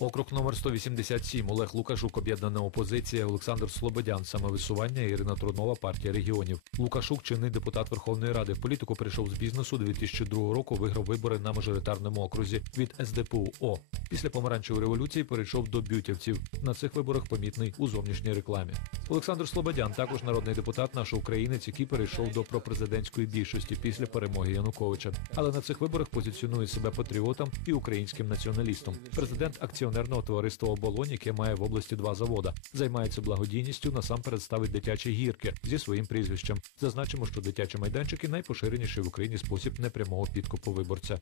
Округ номер 187 Олег Лукашук, об'єднана опозиція, Олександр Слободян, самовисування Ірина Трунова, партія регіонів. Лукашук, чинний депутат Верховної Ради. В політику прийшов з бізнесу 2002 року. Виграв вибори на мажоритарному окрузі від СДПУ. О після помаранчевої революції перейшов до бютівців. На цих виборах помітний у зовнішній рекламі. Олександр Слободян, також народний депутат, наш українець, який перейшов до пропрезидентської більшості після перемоги Януковича. Але на цих виборах позиціонує себе патріотом і українським націоналістом. Президент акціонерного товариства Оболонь, яке має в області два завода, займається благодійністю. Насамперед ставить дитячі гірки зі своїм прізвищем. Зазначимо, що дитячі майданчики найпоширеніший в Україні спосіб непрямого підкупу виборця.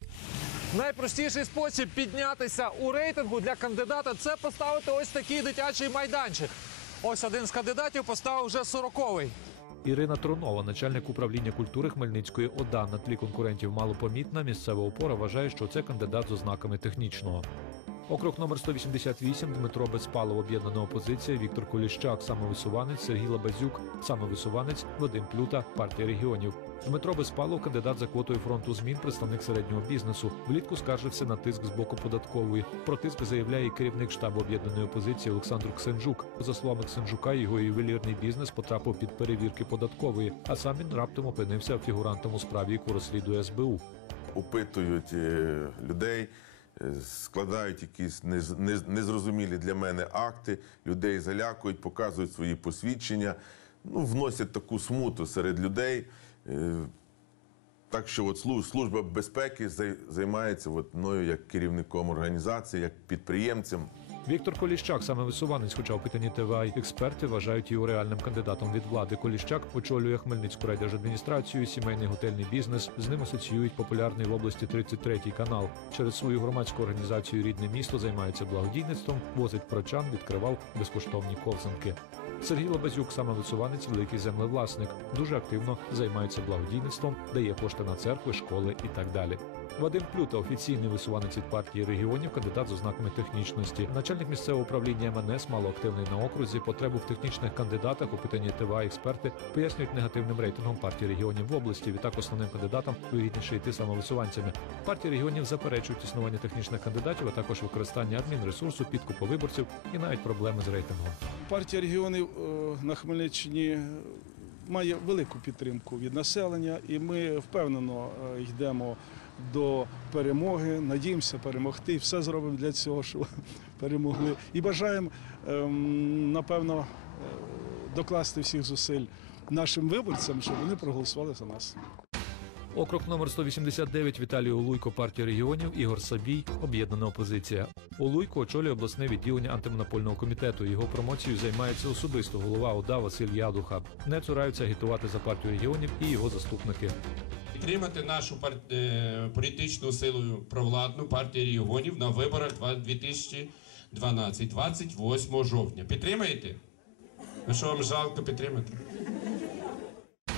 Найпростіший спосіб піднятися у рейтингу для кандидата це поставити ось такий дитячий майданчик. Ось один з кандидатів поставив вже 40-й. Ірина Трунова, начальник управління культури Хмельницької ОДА, на тлі конкурентів малопомітна. Місцева опора вважає, що це кандидат з ознаками технічного. Округ номер 188 Дмитро Безпалов, об'єднана опозиція, Віктор Коліщак, самовисуванець, Сергій Лабазюк, самовисуванець, Вадим Плюта, партія регіонів. Дмитро Безпалов, кандидат за квотою фронту змін, представник середнього бізнесу. Влітку скаржився на тиск з боку податкової. Про тиск заявляє керівник штабу об'єднаної опозиції Олександр Ксенжук. За словами Ксенжука, його ювелірний бізнес потрапив під перевірки податкової, а сам він раптом опинився фігурантом у справі, яку розслідує СБУ. опитують е, людей, складають якісь нез- нез- незрозумілі для мене акти, людей залякують, показують свої посвідчення, ну, вносять таку смуту серед людей. Е, Так що от слу- служба безпеки зай- займається от мною як керівником організації, як підприємцем. Віктор Коліщак, саме висуванець, хоча опитані ТВА експерти вважають його реальним кандидатом від влади. Коліщак очолює Хмельницьку райдержадміністрацію, сімейний готельний бізнес. З ним асоціюють популярний в області 33-й канал. Через свою громадську організацію Рідне місто займається благодійництвом, возить прочан, відкривав безкоштовні ковзанки. Сергій Лобазюк, саме висуванець, великий землевласник, дуже активно займається благодійництвом, дає кошти на церкви, школи і так далі. Вадим Плюта, офіційний висуванець від партії регіонів, кандидат з ознаками технічності. Начальник місцевого управління МНС, малоактивний на окрузі, потребу в технічних кандидатах, опитані ТВА експерти пояснюють негативним рейтингом партії регіонів в області. Відтак основним кандидатам вигідніше йти самовисуванцями. Партії регіонів заперечують існування технічних кандидатів, а також використання адмінресурсу, підкупу виборців і навіть проблеми з рейтингом. Партія регіонів е, на Хмельниччині е, має велику підтримку від населення, і ми впевнено е, йдемо до перемоги. Надіємося перемогти. Все зробимо для цього, щоб перемогли. І бажаємо, ем, напевно, е, докласти всіх зусиль нашим виборцям, щоб вони проголосували за нас. Округ номер 189 Віталій Олуйко, партія регіонів, Ігор Сабій, об'єднана опозиція. Олуйко очолює обласне відділення антимонопольного комітету. Його промоцією займається особисто голова ОДА Василь Ядуха. Не цураються агітувати за партію регіонів і його заступники. Підтримати нашу е, політичну силу провладну партію регіонів на виборах 2012, 28 жовтня. Підтримаєте? Ну що вам жалко підтримати?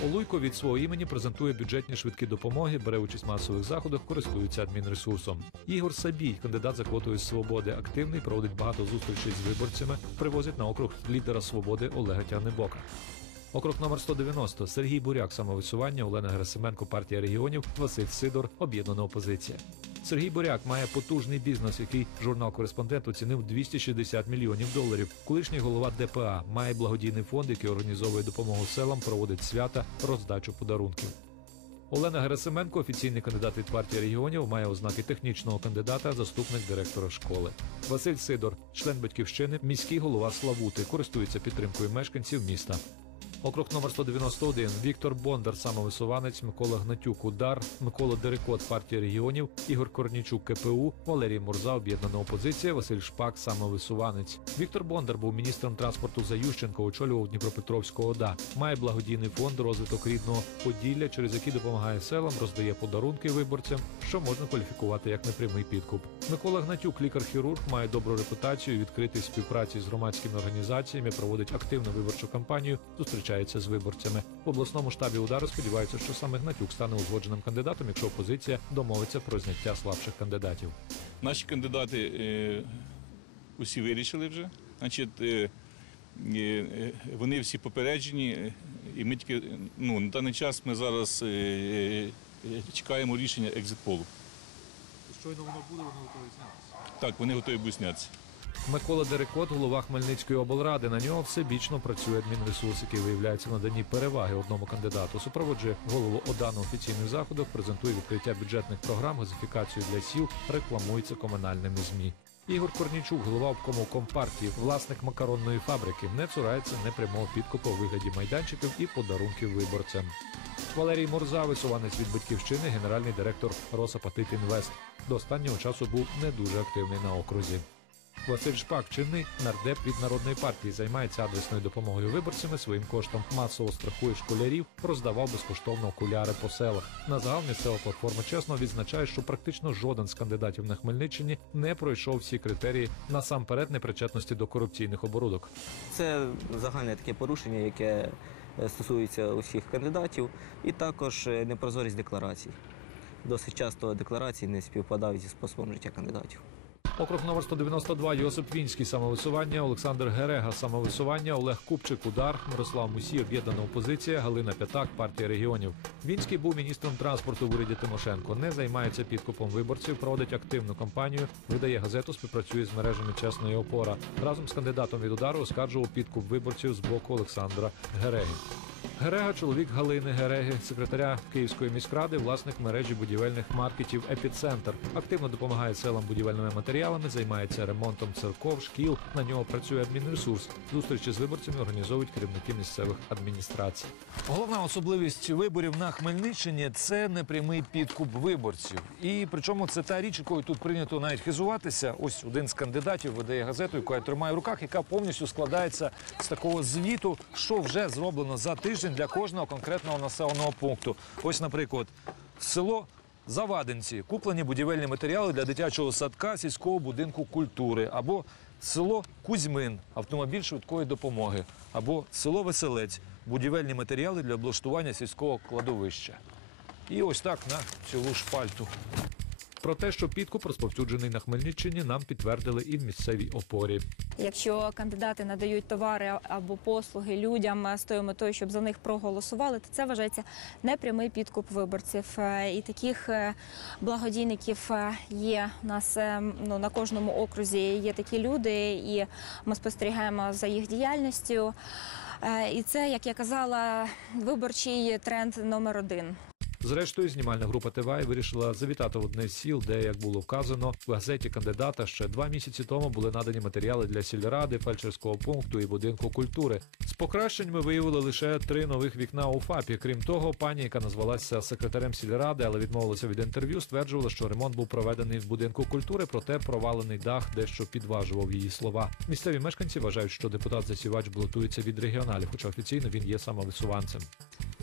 Олуйко від свого імені презентує бюджетні швидкі допомоги, бере участь в масових заходах, користується адмінресурсом. Ігор Сабій, кандидат за квотою свободи, активний, проводить багато зустрічей з виборцями, привозить на округ лідера свободи Олега Тягнебока. Округ номер 190 Сергій Буряк, самовисування, Олена Герасименко, партія регіонів, Василь Сидор, об'єднана опозиція. Сергій Буряк має потужний бізнес, який журнал Кореспондент оцінив 260 мільйонів доларів. Колишній голова ДПА має благодійний фонд, який організовує допомогу селам, проводить свята, роздачу подарунків. Олена Герасименко, офіційний кандидат від партії регіонів, має ознаки технічного кандидата, заступник директора школи. Василь Сидор, член батьківщини, міський голова Славути, користується підтримкою мешканців міста. Округ номер 191 Віктор Бондар, самовисуванець, Микола Гнатюк, Удар, Микола Дерекот, партія регіонів, Ігор Корнічук, КПУ, Валерій Мурза, об'єднана опозиція, Василь Шпак, самовисуванець. Віктор Бондар був міністром транспорту за Ющенко, очолював Дніпропетровську ОДА. Має благодійний фонд розвиток рідного Поділля, через який допомагає селам, роздає подарунки виборцям, що можна кваліфікувати як непрямий підкуп. Микола Гнатюк, лікар-хірург, має добру репутацію, відкритий співпраці з громадськими організаціями, проводить активну виборчу кампанію, зустрічається з виборцями. В обласному штабі удару сподіваються, що саме Гнатюк стане узгодженим кандидатом, якщо опозиція домовиться про зняття слабших кандидатів. Наші кандидати е, усі вирішили вже. Значить, е, е, вони всі попереджені, е, і ми тільки ну, на даний час ми зараз е, е, чекаємо рішення екзитполу. Щойно воно буде, воно готові знятися. Так, вони готові будуть знятися. Микола Дерекот, голова Хмельницької облради. На нього всебічно працює адмінресурс, який виявляється в наданні переваги одному кандидату. Супроводжує голову ОДА на офіційних заходах, презентує відкриття бюджетних програм, газифікацію для сіл, рекламується комунальними змі. Ігор Корнічук, голова обкому компартії, власник макаронної фабрики, не цурається непрямого підкупу у вигляді майданчиків і подарунків виборцям. Валерій Морза, висуванець від батьківщини, генеральний директор Росапатит Інвест. До останнього часу був не дуже активний на окрузі. Василь Шпак, чинний нардеп від народної партії, займається адресною допомогою виборцями своїм коштом. Масово страхує школярів, роздавав безкоштовно окуляри по селах. На загал місцева платформа чесно відзначає, що практично жоден з кандидатів на Хмельниччині не пройшов всі критерії насамперед непричетності до корупційних оборудок. Це загальне таке порушення, яке е, стосується усіх кандидатів, і також е, непрозорість декларацій. Досить часто декларації не співпадають зі способом життя кандидатів. Округ номер 192 Йосип Вінський самовисування, Олександр Герега самовисування, Олег Купчик удар, Мирослав Мусій об'єднана опозиція, Галина П'ятак, партія регіонів. Вінський був міністром транспорту в уряді Тимошенко. Не займається підкупом виборців, проводить активну кампанію, видає газету, співпрацює з мережами чесної опора. Разом з кандидатом від удару оскаржував підкуп виборців з боку Олександра Гереги. Герега, чоловік Галини Гереги, секретаря Київської міськради, власник мережі будівельних маркетів Епіцентр. Активно допомагає селам будівельними матеріалами, займається ремонтом церков, шкіл. На нього працює адмінресурс. Зустрічі з виборцями організовують керівники місцевих адміністрацій. Головна особливість виборів на Хмельниччині це непрямий підкуп виборців. І причому це та річ, якою тут прийнято навіть хизуватися. Ось один з кандидатів видає газету, яку я тримаю в руках, яка повністю складається з такого звіту, що вже зроблено за тиждень для кожного конкретного населеного пункту. Ось, наприклад, село. Завадинці куплені будівельні матеріали для дитячого садка сільського будинку культури або село Кузьмин, автомобіль швидкої допомоги, або село Веселець, будівельні матеріали для облаштування сільського кладовища. І ось так на цілу шпальту. Про те, що підкуп розповсюджений на Хмельниччині, нам підтвердили і в місцевій опорі. Якщо кандидати надають товари або послуги людям з тою метою, щоб за них проголосували, то це вважається непрямий підкуп виборців. Е, І таких е, благодійників е, є у нас ну, на кожному окрузі. Є такі люди, і ми спостерігаємо за їх діяльністю. І це, як я казала, виборчий тренд номер один. Зрештою, знімальна група ТВА вирішила завітати в одне з сіл, де, як було вказано, в газеті кандидата ще два місяці тому були надані матеріали для сільради, фельдшерського пункту і будинку культури. З покращень ми виявили лише три нових вікна у ФАПі. Крім того, пані, яка назвалася секретарем сільради, але відмовилася від інтерв'ю, стверджувала, що ремонт був проведений в будинку культури, проте провалений дах дещо підважував її слова. Місцеві мешканці вважають, що депутат засівач балотується від регіоналів, хоча офіційно він є самовисуванцем.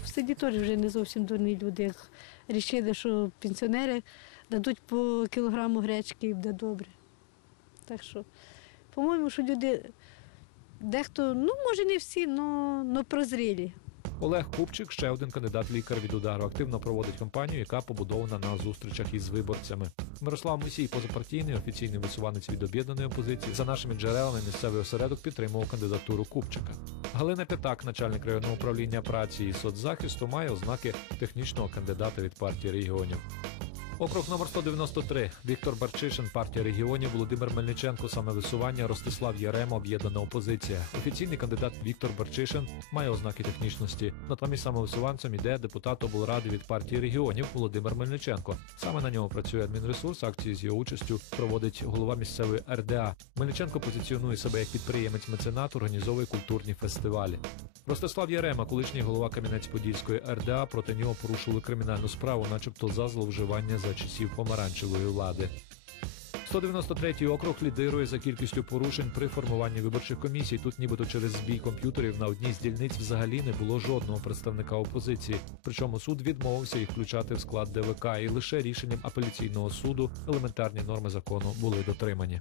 В селі теж вже не зовсім дурні люди. Рішили, що пенсіонери дадуть по кілограму гречки і буде добре. Так що, по-моєму, що люди, дехто, ну може не всі, але прозрілі. Олег Купчик, ще один кандидат лікар від удару, активно проводить кампанію, яка побудована на зустрічах із виборцями. Мирослав Мусій, позапартійний офіційний висуванець від об'єднаної опозиції. За нашими джерелами місцевий осередок підтримував кандидатуру Купчика. Галина П'ятак, начальник районного управління праці і соцзахисту, має ознаки технічного кандидата від партії регіонів. Округ номер 193. Віктор Барчишин, партія регіонів, Володимир Мельниченко, самовисування, Ростислав Ярема, об'єднана опозиція. Офіційний кандидат Віктор Барчишин має ознаки технічності. Натомість самовисуванцем іде депутат облради від партії регіонів Володимир Мельниченко. Саме на нього працює адмінресурс. Акції з його участю проводить голова місцевої РДА. Мельниченко позиціонує себе як підприємець-меценат, організовує культурні фестивалі. Ростислав Ярема, колишній голова Кам'янець-Подільської РДА, проти нього порушили кримінальну справу, начебто за зловживання за часів помаранчевої влади. 193-й округ лідирує за кількістю порушень при формуванні виборчих комісій. Тут, нібито через збій комп'ютерів на одній з дільниць взагалі не було жодного представника опозиції. Причому суд відмовився їх включати в склад ДВК, і лише рішенням апеляційного суду елементарні норми закону були дотримані.